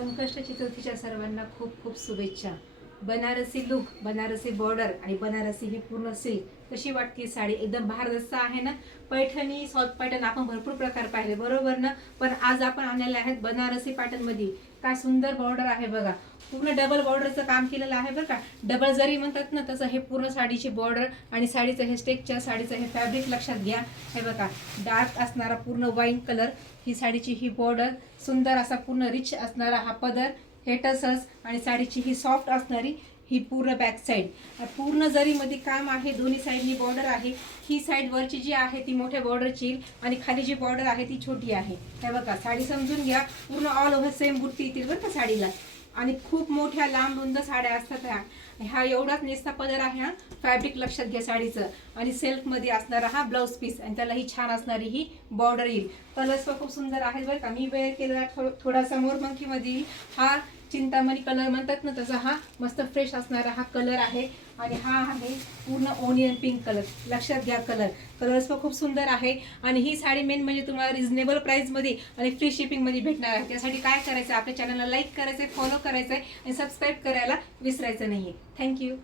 संकष्ट चतुर्थीच्या सर्वांना खूप खूप शुभेच्छा। बनारसी लुक, बनारसी बॉर्डर आणि बनारसी ही पूर्ण सिल्क कशी वाटते साडी, एकदम भारदस्त आहे ना। पैठणी, सॉफ्ट पॅटर्न आपण भरपूर प्रकार पाहिले बरोबर ना, पण आज आपण आणलेले आहेत बनारसी पॅटर्न मध्ये। काय सुंदर बॉर्डर आहे बघा, पूर्ण डबल बॉर्डरचं काम केलेलं आहे बरं का। डबल जरी म्हणतात ना तसं हे पूर्ण साडीची बॉर्डर आणि साडीचं हे स्टेकच्या साडीचं हे फॅब्रिक लक्षात घ्या। हे बघा डार्क असणारा पूर्ण वाईन कलर ही साडीची ही बॉर्डर, सुंदर असा पूर्ण रिच असणारा हा पदर, हे टसल्स आणि साडीची ही सॉफ्ट असणारी ही पूर्ण बॅक साइड, पूर्ण जरी मध्ये काम आहे, दोन्ही साइडनी बॉर्डर आहे। ही साइड वरची जी आहे ती मोठ्या बॉर्डरची आणि खाली जी बॉर्डर आहे ती छोटी आहे। हे बघा साडी समजून घ्या, पूर्ण ऑल ओव्हर सेम बुट्टी येतील बरं का साडीला, आणि खूप मोठ्या लांब रुंद साड्या असतात। हा एवढाच नेसता पदर आहे हा, फॅब्रिक लक्षात घ्या साडीचं, आणि सिल्क मध्ये असणारा हा ब्लाउज पीस आणि त्याला ही छान असणारी ही बॉर्डर येईल। कलर्स खूप सुंदर आहेत बरं का। मी वेअर केलेला थोडासा मोरपंखी मध्ये हा चिंतामणी कलर म्हणतात ना तसा हा मस्त फ्रेश असणारा हा कलर आहे, आणि हा आहे पूर्ण ओनियन पिंक कलर, लक्षात घ्या कलर्स खूप सुंदर आहे। आणि ही साडी मेन म्हणजे तुम्हाला रिजनेबल प्राइस मध्ये आणि फ्री शिपिंग मध्ये भेटणार आहे। त्यासाठी काय करायचं, आपल्या चॅनलला लाईक करायचंय, फॉलो करायचंय आणि सबस्क्राईब करायला विसरायचं नाहीये। थँक्यू।